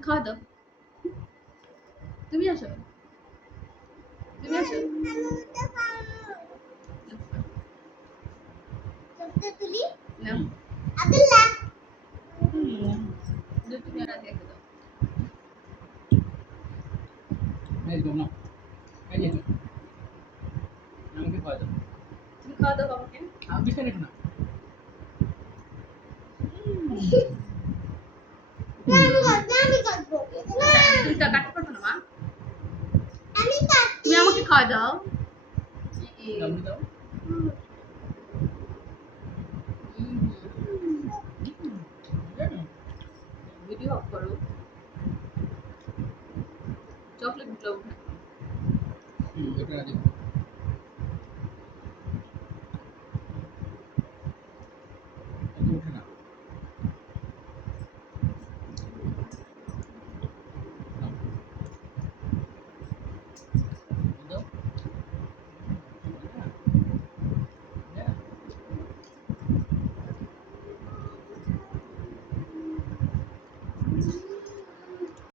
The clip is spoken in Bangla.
আমাকে খাওয়া দাও। তুমি আসো, তুমি আসো। নাও। তুমি আর দেখো দাও। আমাকে খাওয়া দাও। তুমি খাওয়া দাও বাবাকে। আমি বিস্তারিত রেখো না। তুমি তা কাটতে পারবে না মা। তুমি আমাকে খাওয়া দাও। দাও।